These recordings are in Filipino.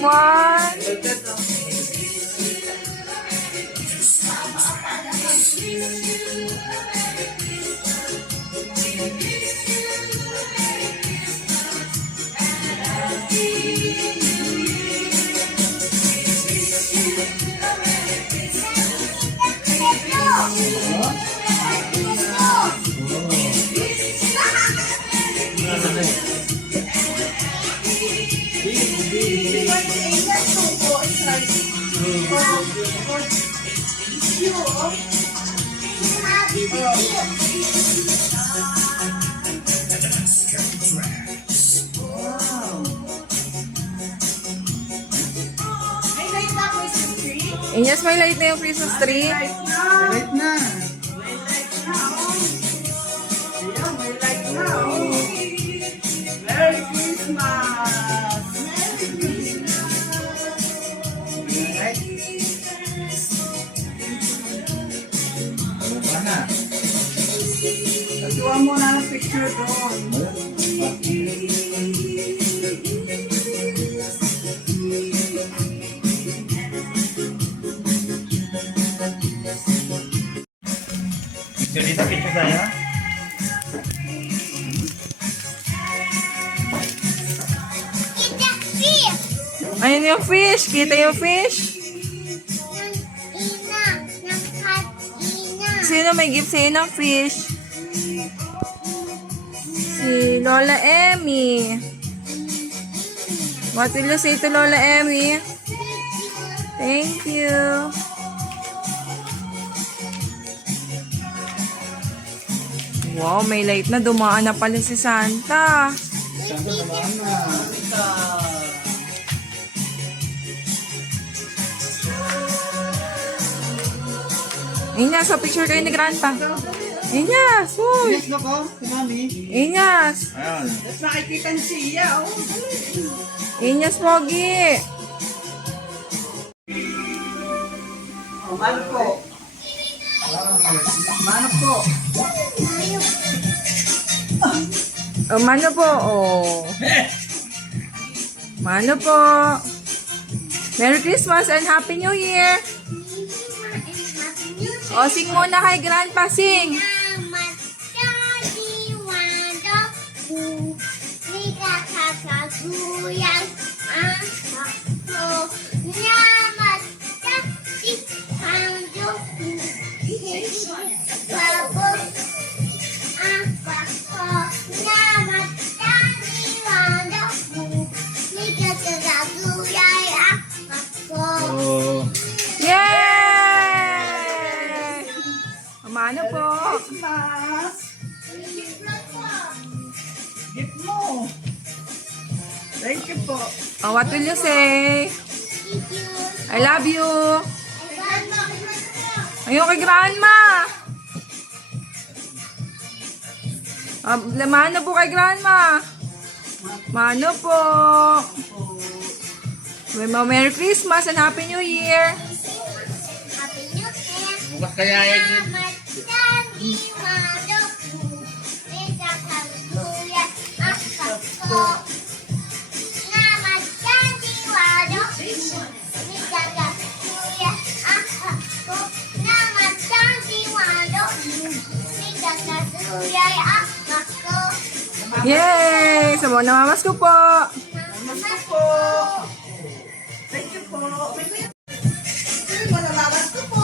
one. Yes, may light na yung Christmas tree. Light na. May light na. Merry Christmas! Light. Ano na? Tuwa mo na ang picture doon. Dito picture saya. Ayun yung fish. Kita yung fish. Sino may gift sa'yo ng fish? Si Lola Emmy. What will you say to Lola Emmy? Thank you. Wow, may light na. Dumaan na pala si Santa. Santa naman na. Inyas, so picture kayo ni Grandpa. Inyas, uy. Yes, loko. Si Mami. Inyas. Ayan. Tapos nakikita ni siya, oh. Inyas, Pogi. Oh, mano po. Mano po. Mano po, oh. Mano po. Merry Christmas and Happy New Year. O, sing muna kay Grandpa, sing. Oh. Yay! Mano po. Christmas! Gift mo. Thank you po. Oh, what will you say? I love you. Ayun kay Grandma. Mano po kay Grandma. Mano po. Merry Christmas and Happy New Year. Bukas kaya yan. Yay! Sabon na mamas ko po. Namaste po. Thank you po. Namaste po.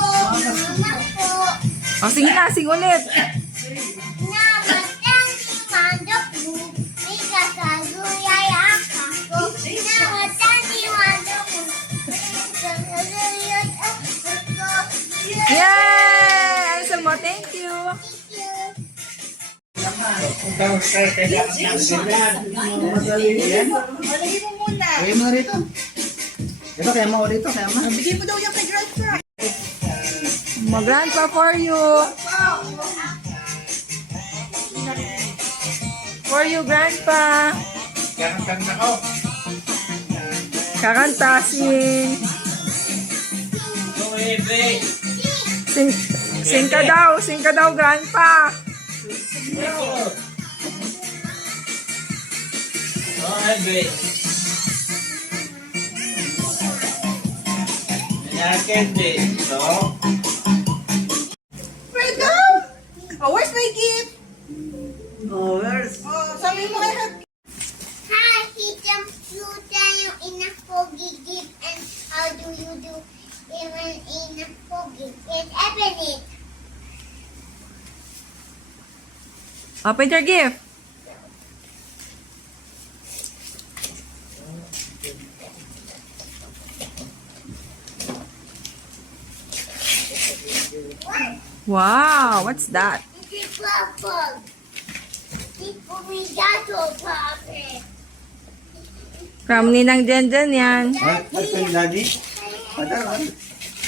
O, sige na, sing ulit. Yay! Ano sa mo? Thank you. Malagay mo muna. Kaya mo rito. Ito, kaya mo rito. Kaya mo. Bigay mo daw yung kay Grandpa. Grandpa for you. For you, Grandpa. Kakantang na ko. Kakanta, sing. Sing ka daw, Grandpa. Yan, candy. So, Welcome! Oh, where's my gift? oh, where's... Oh, sabi mo kaya. Hi, Tita Pluta, yung enough pogi gift, and how do you do even enough pogi? Let's open it. Open your gift. Wow, what's that? It's a purple. It's Obrigado, Papa. From Ninang Jenjen yan. What's yung daddy? Padal.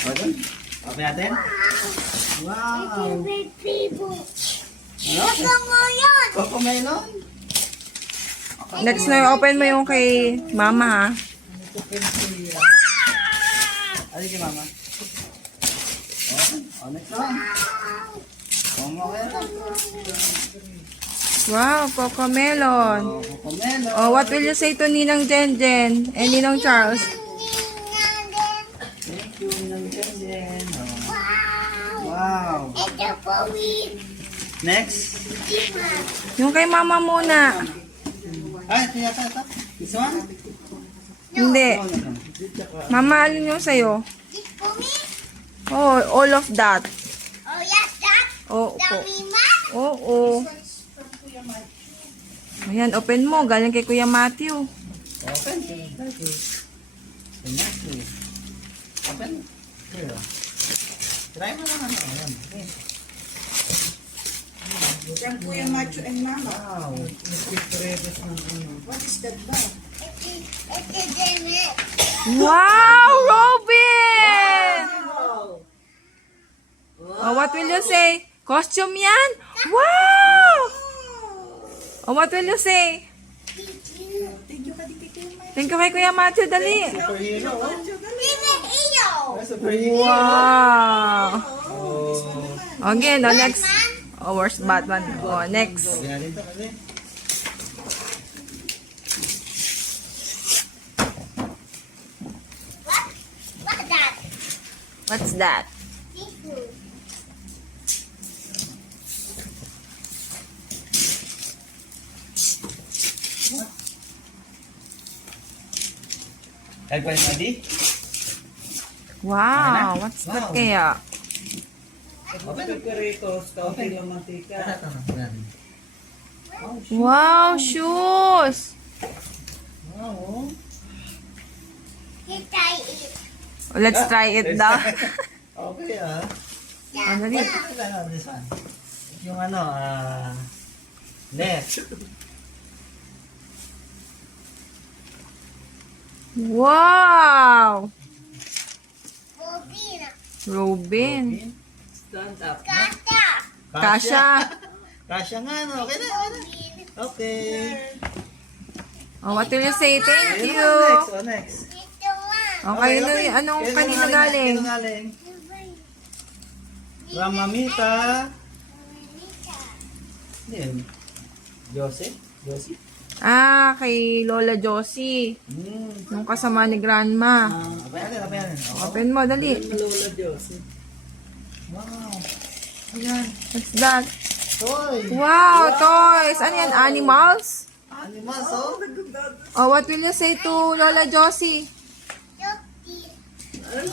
Open natin. It's a Wow. big people. Ano? Ito mo yun. Cocomelon? Next na open mo yung kay mama ha. Ano kay mama? Oh, next one. Oh, okay. Wow, Cocomelon. Oh, Cocomelon. Oh, what will you say to Ninang Jenjen and Ninong Charles? Thank you, Ninang Jenjen. Oh. Wow. Wow. Ito po, Next. Yung kay mama muna. Ah, ito yata ito. This one? Hindi. No, no, no. Mama, alin yung sa'yo? This for me? Oh, all of that. Oh, yes, that. Oo. Dami man. Oo. Ayan, open mo. Galing kay Kuya Matthew. Open. Thank you. Thank you. Open. Here. Try mo lang ano. Ayan. Okay. From Kuya Macho and Mama. Wow. What is that ba? Ito din eh. Wow, Robin! Oh, what will you say? Costume yan? Wow! Oh, what will you say? Thank you kay Kuya Matthew, dali. Superhero. Oh. Even iyo. Superhero. Wow! Oh. Okay, no, next. Oh, where's Batman? Oh, next. Yan dito kasi. What? What's that? What's that? Seafood. Egg white ready? Wow, what's that kaya? Pagkakaritos, kaunti lang mantika. Wow, shoes! Wow. Let's try it. Oh, let's try it daw. Okay ah. Oh, dali. Ano, this one? Yung ano, net. Wow! Bobina. Robin. Stand up. Kata. Kasha. Kasha nga, no? Okay na, okay na. Okay. Oh, what will you say? Thank Ayun you. na, next, next. Ito lang. Okay, anong kanina galing? Kanino galing? Ramamita. Yan. Jose? Josie? Ah, kay Lola Josie. Yung kasama ni Grandma. Abay natin, abay natin. Oh. Open mo, dali. Lola Diyos. Wow. Ayan. What's that? Toy. Wow, toys. Ano yan? Animals? Animals, oh. Oh, what will you say to Lola Josie? Yuki.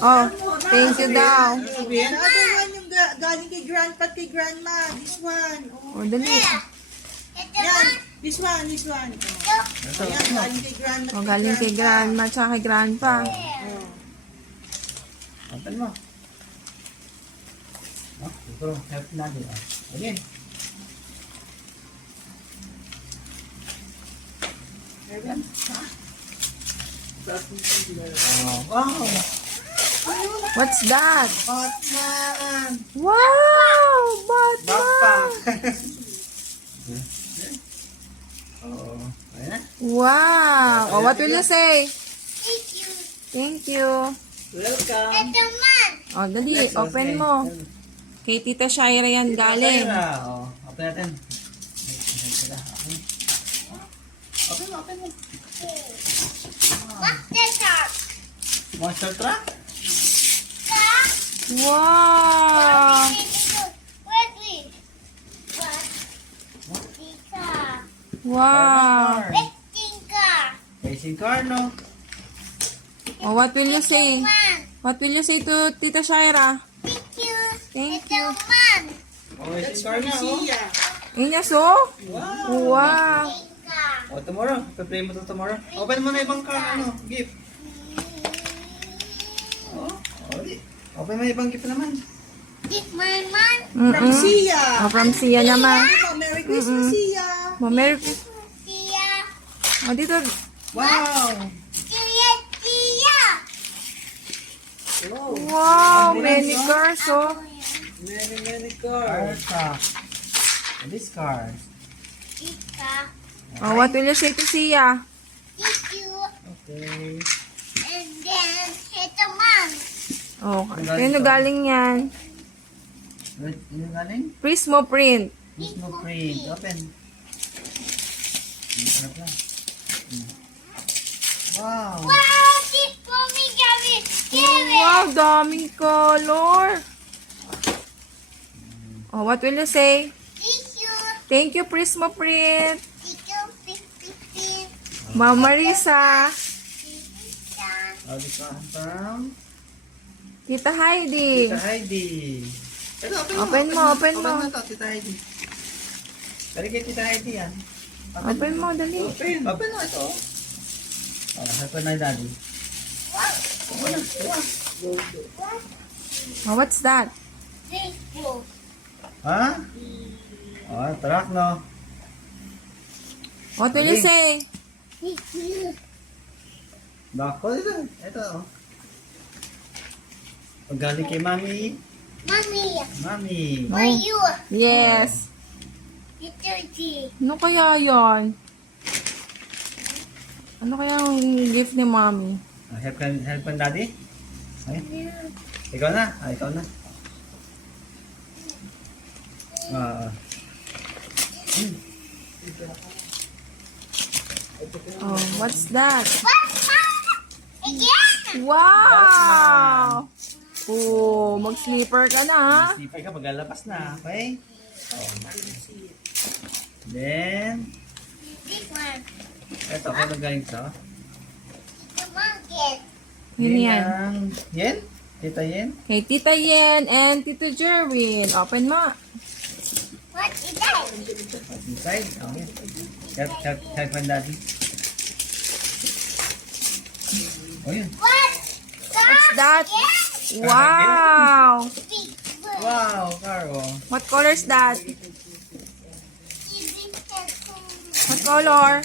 Oh, thank you daw. Sabihin? The other one yung galing kay grandpa at kay grandma. This one. Oh. Oh, dali. Ito Yan. lang. This one, this one. Ito. Ayan, galing kay grandma. at Oh, galing kay Grandma tsaka kay Grandpa. Open mo. Oh, ito, help natin. Again. Oh, wow. What's that? Batman. Wow, Batman. Backpack. Oh, ayan. Wow. Oh, what will you say? Thank you. Thank you. Welcome. Ito man. Oh, dali. Open mo. Kay Tita Shaira yan galing. Oh, open natin. Open mo, open mo. What's the shark? Monster truck? Wow! Wait. What? Tika. Wow! Tika. Racing car, no? Oh, what will you say? Man. What will you say to Tita Shaira? Thank you. Thank Ito man. Oh, racing car na, oh. Inyaso? Wow. Wow! Tika. Oh, tomorrow. Pa-play mo to tomorrow. Open mo na ibang car, ano, gift. Oh, di. Open mo ibang gift naman. This my man. From Sia. Oh, from Sia naman. Oh, Merry Christmas, Sia. Oh, Merry Christmas. Tia. Oh, dito. Wow! Tia. Wow! Many cars, oh. Many cars. Car. This car. Tika. Oh, what will you say to Sia? Thank you. Okay. And then, ito man. Oh, sino galing yan? Wait, yun galing? Prismo Print. Miss mo print. Open. Sarap na. Wow! Wow, this for me, Gabby. Give it. Wow, daming color. Oh, what will you say? Thank you. Thank you, Prismo Print. Thank you, 50. Ma'am Marisa. Oh, this one from Tita Heidi. Tita Heidi. Ito, Open mo. Open mo to, Tita Heidi. Dali kay Tita Heidi yan. Open mo, dali. Open mo ito. Oh, open na daddy. Oh, what's that? Facebook. Ha? Oh, truck no. What will you say? Thank you. Bako ito. Ito oh. Pag galing kay Mami. Mommy, Mami. for you. Yes. Ito, tea. Ano kaya yon? Ano kaya ang gift ni Mommy? Help ka daddy? Ay, ikaw na. Ikaw na. Oh, what's that? Again. Wow! Oh, mag-sleeper ka na, ha? Slipper ka pag lalabas na. Okay? Oh. Then, This one. ito ako nagaling sa. The monkey. Yun yan. Yen? Tita Yen? Kay Tita Yen and Tito Jerwin. Open mo. What is that? What's inside? Okay. Help ang daddy. Oh, yun. What's that? Yes. Wow! Big bird. Wow, Caro. What color is that? Is it What color?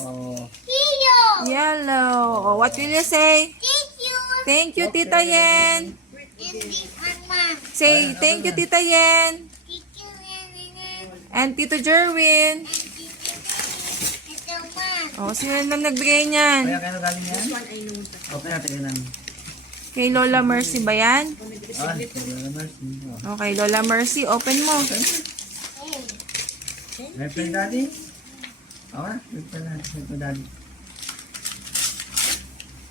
Oh. Hero. Yellow. Oh, what will you say? Thank you. Thank you, Tita Yen. And this one, Mom. Say, thank you, Tita Yen. Thank you, And Tito Jerwin. Ito, Mom. Oh, sino lang nagbigay niyan? Kaya kaya galing yan? Open natin yun namin. Kay Lola Mercy ba yan? Ah, sige naman. Oh. Okay, Lola Mercy, open mo. Hey. Help ang daddy? Okay, help ang daddy.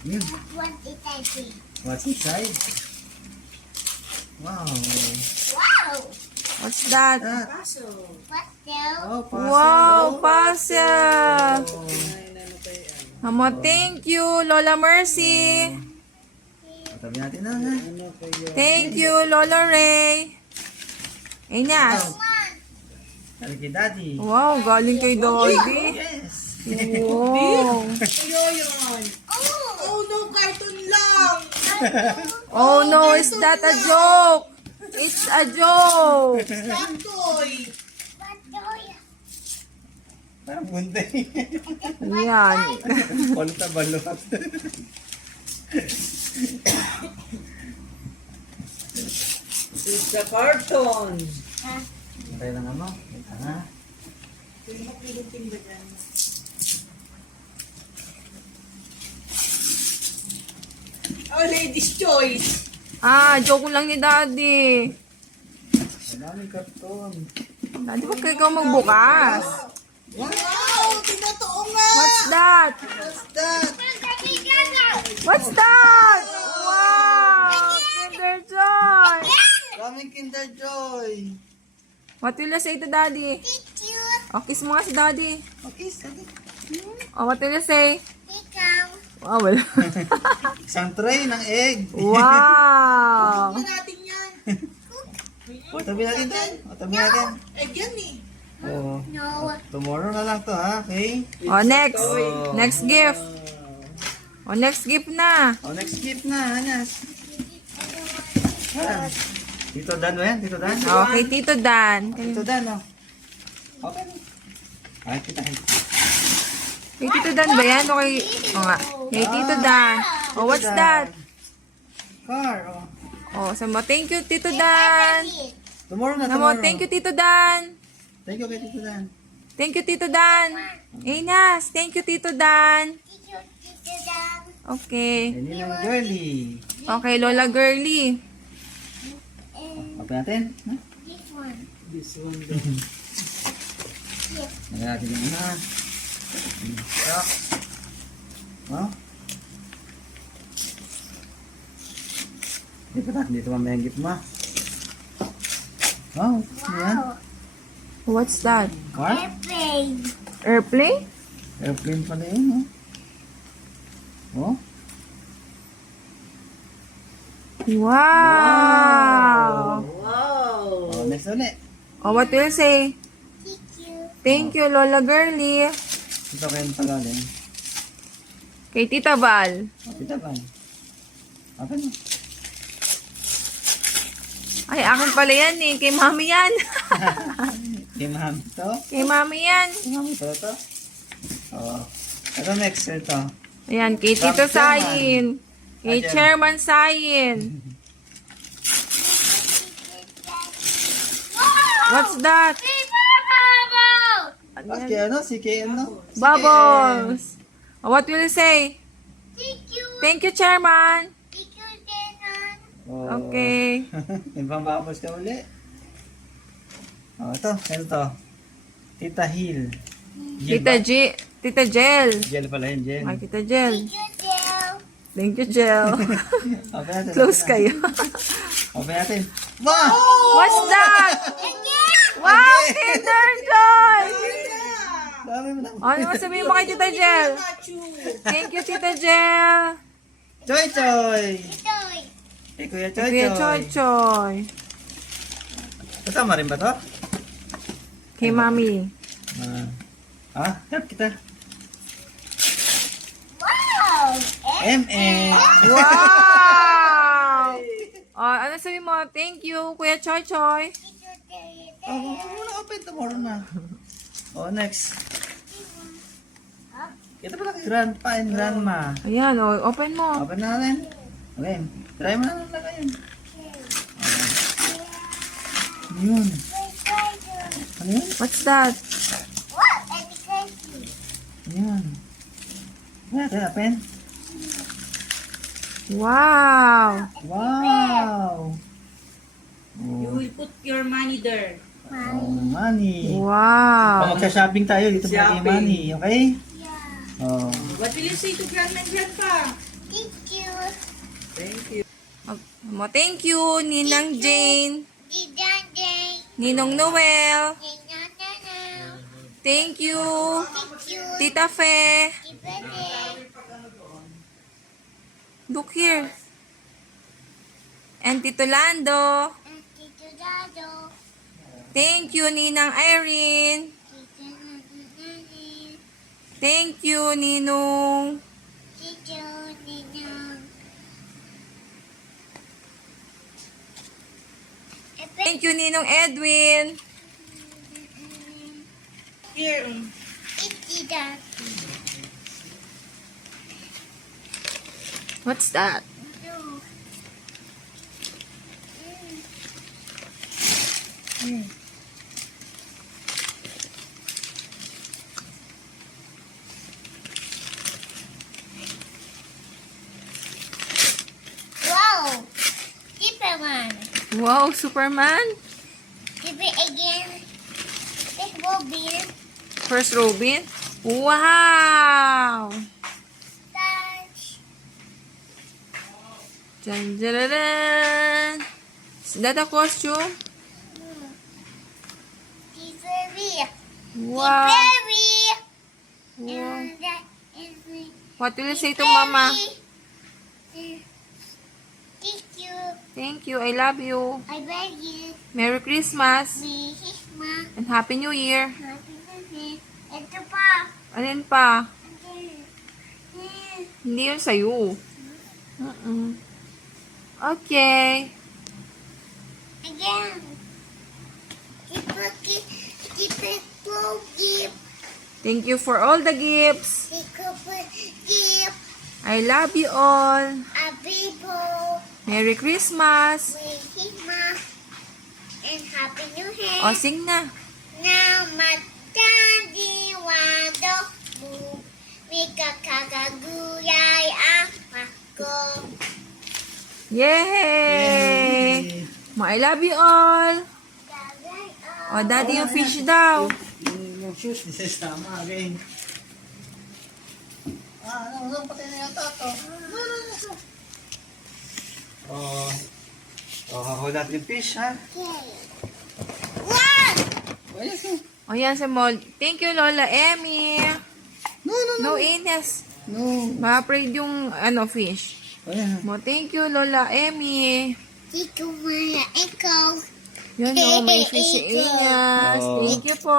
Yun. What is that thing? What's inside? Wow. Wow. What's that? That. What the? Oh, puzzle. Wow, puzzle! Oh. Mama, thank you, Lola Mercy. Tabi natin na, ha? Thank you, Lola Ray. Inas. Mom. Dali kay daddy. Wow, galing kay Dolby. Yes. Wow. Ayo yun. Oh. Oh no, cartoon lang. Oh no, is that a joke? It's a joke. Toy. What do you? Parang bunte. Yan. Balot na balot. It's a cartoon. Tayo lang ano. Ito na. Oh, ladies' choice. Ah, joke lang ni Daddy. Maraming karton. Daddy, wag kayo magbukas. Wow, tinatoo nga. What's that? What's that? What's that? Wow! Kinder Joy! Daming Kinder Joy. What will you say to Daddy? Thank you. Oh, kiss mo nga si Daddy. Okay, steady. Oh, what will you say? Ikaw. Oh, wala. Isang tray ng egg. Wow! O, tabi natin din. O, tabi natin. Egg yan eh. Oh, No. tomorrow na lang to, ha? Okay? Oh, next. Oh. Next gift. Oh, next gift na. Oh, next gift na, Anas. Yan. Tito Dan ba yan? Tito Dan? Oh, kay Tito Dan. Tito Dan, oh. Okay. Ay, kita. Kay Tito Dan ba yan? O kay... Oh nga. Kay Tito Dan. Oh, what's that? Car, oh. Oh, sa mo. Thank you, Tito Dan. Tomorrow na, Namo, tomorrow. thank you, Tito Dan. Thank you kay Tito Dan. Thank you, Tito Dan. Inas, thank you, Tito Dan. Okay. Yan yun ang girly. Okay, Lola Girly. Open natin. Ha? This one. This one daw. Lagyan natin yung una. Stop. Oh. Dito mamaya ang gift mo. Wow. Ano yan? What's that? Car? Airplane. Airplane? Airplane pala yun, oh. Oh. Wow! Wow. Oh, next ulit. Oh, what will you say? Thank you. Thank you, Lola Girly. Ito kayong tagalin. Kay Tita Val. Oh, kita ba? Open mo. Ay, akin pala yan eh. Kay Mami yan. Kay mami to. Kay Mami yan. Kay mami to. Oh. Ito next, ito. Ayan, kay Tito From Sayin. Kay Ayan. Chairman Sayin. What's that? Ano At yan? kay ano? Si kay ano? Si Bubbles. Oh, what will you say? Thank you. Thank you, Chairman. Thank you, Denon. Oh. Okay. May pambabos ka uli. Oh, ito. Ito. Tita Hill. Gel Tita ba? G. Tita Jel. Gel pala yun, Gel. Ay, Tita Jel. Thank you, Del. Thank you, Jel. Open natin. Close open natin. kayo. Open natin. Wow! What's that? Again. Wow, Kinder Joy! Dami mo na. Ano mo sabihin mo kay Tita Jel? Thank you, Tita Jel. Choy Choy! Itoy. Kay Kuya Choy Kuya Choy Choy. Kasama rin ba to? Kay Mami. Help kita. Wow. M.M. Wow! Oh, ano sabihin mo? Thank you, Kuya Choy Choy. Thank you, Del. Oh, muna open tomorrow na. Oh, next. Ito pala kay Grandpa and Grandma. Ayan, oh, open mo. Open na natin. Okay. Try mo na lang lagay yun. Ano yun? Ano yun? What's that? What? Education. Ano yun? Natin, open. Wow! Wow! You Oh, will put your money there. oh money. Oh, Wow! magsha-shopping tayo. Dito pa yung Shopping. money. Okay? Yeah. Oh. What will you say to Grandma and Grandpa? Thank you. Thank you. Mo, thank you, Ninang Jane, Didande. Ninong Noel, Dinanana. thank you, Thank you. Tita Fe. Ibede. Look here. And Tito Lando. And Tito Dado. Thank you, Ninang Irene. Tito Nananani. Thank you, Ninong. Tito Ninang. Thank you, Ninong Edwin. Here. Titi Dado. What's that? Wow. Different one. Wow, Superman. Give it again. This will be First Robin. Wow! touch. Dun. Is that a costume? Delivery. Wow. Delivery. Wow. And that is the What will you say to Mama? Thank you. Thank you. I love you. I beg you. Merry Christmas. Merry Christmas. And Happy New Year. Happy birthday. Ito pa. Alin pa? Again. Hindi yun sa'yo. Okay. Again. Keep gift. Thank you for all the gifts. Gift. I love you all. A people. Merry Christmas. Merry Christmas. And Happy New Year. O, sing na. Now matandi wado mo. Mika kagagulay ang ako. Yay! I love you all. O, daddy yung fish daw. Yung shoes, di sa tama again. Ano, patay na yata ito. Oh, hold out yung fish, ha? Okay. One. Oh, yes, no. O, yan sa mall. Thank you, Lola Emmy. No. No, Ines. No. Ma-afraid yung, fish. Oh, yeah. Mo, thank you, Lola Emmy. Dito muna ikaw. Yan o, may fish si Ines. Oh. Thank you po.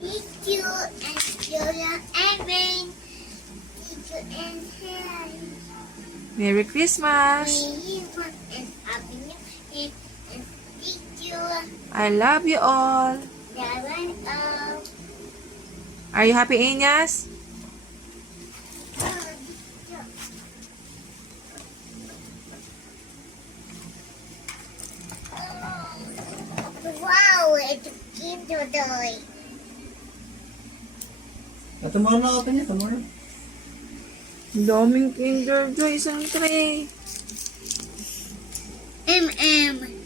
Thank you and Yola and Rain. Thank you and Harry. Merry Christmas. Merry Christmas and Happy New Year. And thank you. I love you all. Are you happy, Ines? Wow, it's a Kinder Joy. Tomorrow na open niya, tomorrow. Daming Kinder Joy, isang tray. MM.